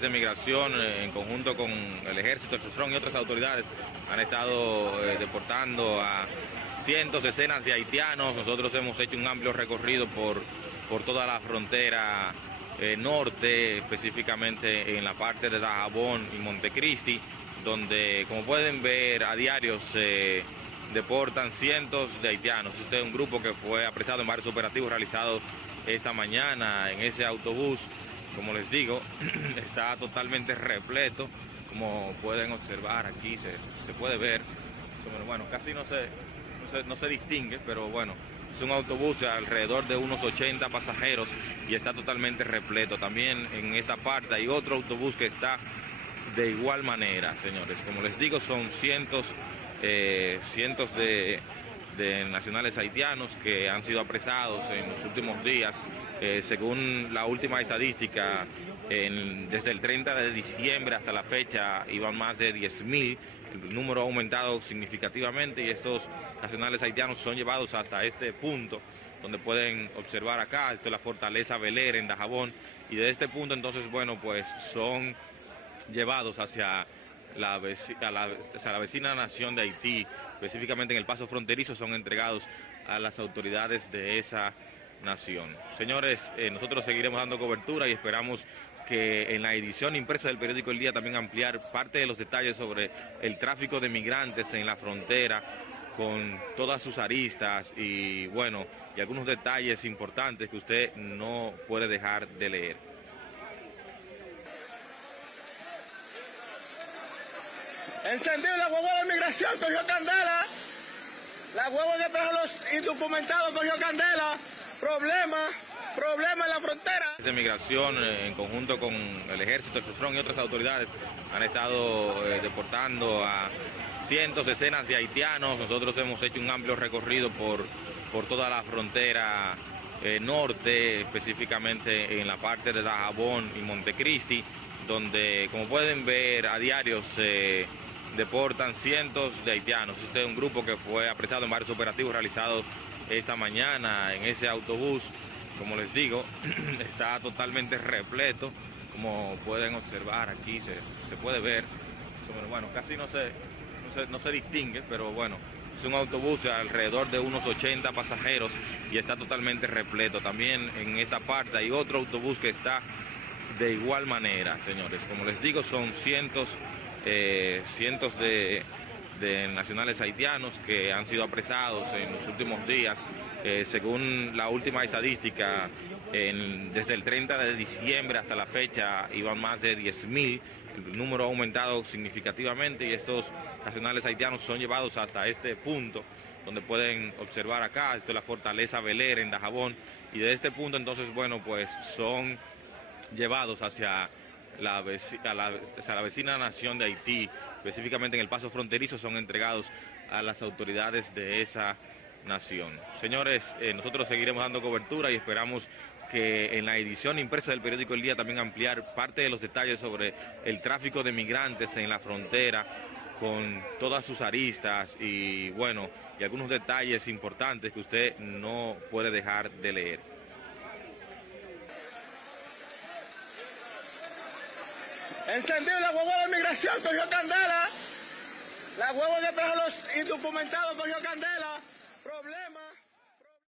De migración, en conjunto con el ejército, el SESPRON y otras autoridades, han estado deportando a cientos, decenas de haitianos. Nosotros hemos hecho un amplio recorrido por toda la frontera norte, específicamente en la parte de Dajabón y Montecristi, donde, como pueden ver, a diario se deportan cientos de haitianos. Este es un grupo que fue apresado en varios operativos realizados esta mañana en ese autobús. Como les digo, está totalmente repleto, como pueden observar aquí, se puede ver. Bueno, casi no se distingue, pero bueno, es un autobús de alrededor de unos 80 pasajeros y está totalmente repleto. También en esta parte hay otro autobús que está de igual manera, señores. Como les digo, son cientos de nacionales haitianos que han sido apresados en los últimos días. Según la última estadística, desde el 30 de diciembre hasta la fecha iban más de 10.000. El número ha aumentado significativamente y estos nacionales haitianos son llevados hasta este punto donde pueden observar acá. Esto es la fortaleza Beler en Dajabón, y de este punto entonces, bueno, pues son llevados hacia la vecina nación de Haití, específicamente en el paso fronterizo, son entregados a las autoridades de esa nación. Señores, nosotros seguiremos dando cobertura y esperamos que en la edición impresa del periódico El Día también ampliar parte de los detalles sobre el tráfico de migrantes en la frontera con todas sus aristas y bueno, y algunos detalles importantes que usted no puede dejar de leer. Encendido la guagua de migración, cogió candela. La guagua de los indocumentados cogió candela. Problema en la frontera. De migración, en conjunto con el ejército, el SESPRON y otras autoridades, han estado deportando a cientos, decenas de haitianos. Nosotros hemos hecho un amplio recorrido por toda la frontera norte, específicamente en la parte de Dajabón y Montecristi, donde, como pueden ver, a diario se deportan cientos de haitianos. Este es un grupo que fue apresado en varios operativos realizados esta mañana en ese autobús. Como les digo, está totalmente repleto, como pueden observar aquí, se puede ver. Bueno, casi no se distingue, pero bueno, es un autobús de alrededor de unos 80 pasajeros y está totalmente repleto. También en esta parte hay otro autobús que está de igual manera, señores. Como les digo, son cientos de nacionales haitianos que han sido apresados en los últimos días. Según la última estadística, desde el 30 de diciembre hasta la fecha iban más de 10.000. El número ha aumentado significativamente y estos nacionales haitianos son llevados hasta este punto donde pueden observar acá. Esto es la fortaleza Beler en Dajabón, y de este punto entonces, bueno, pues son llevados hacia la vecina nación de Haití, específicamente en el paso fronterizo, son entregados a las autoridades de esa nación. Señores, nosotros seguiremos dando cobertura y esperamos que en la edición impresa del periódico El Día también ampliar parte de los detalles sobre el tráfico de migrantes en la frontera con todas sus aristas y bueno, y algunos detalles importantes que usted no puede dejar de leer. Encendido la guagua de migración, cogió candela. La guagua de los indocumentados cogió candela.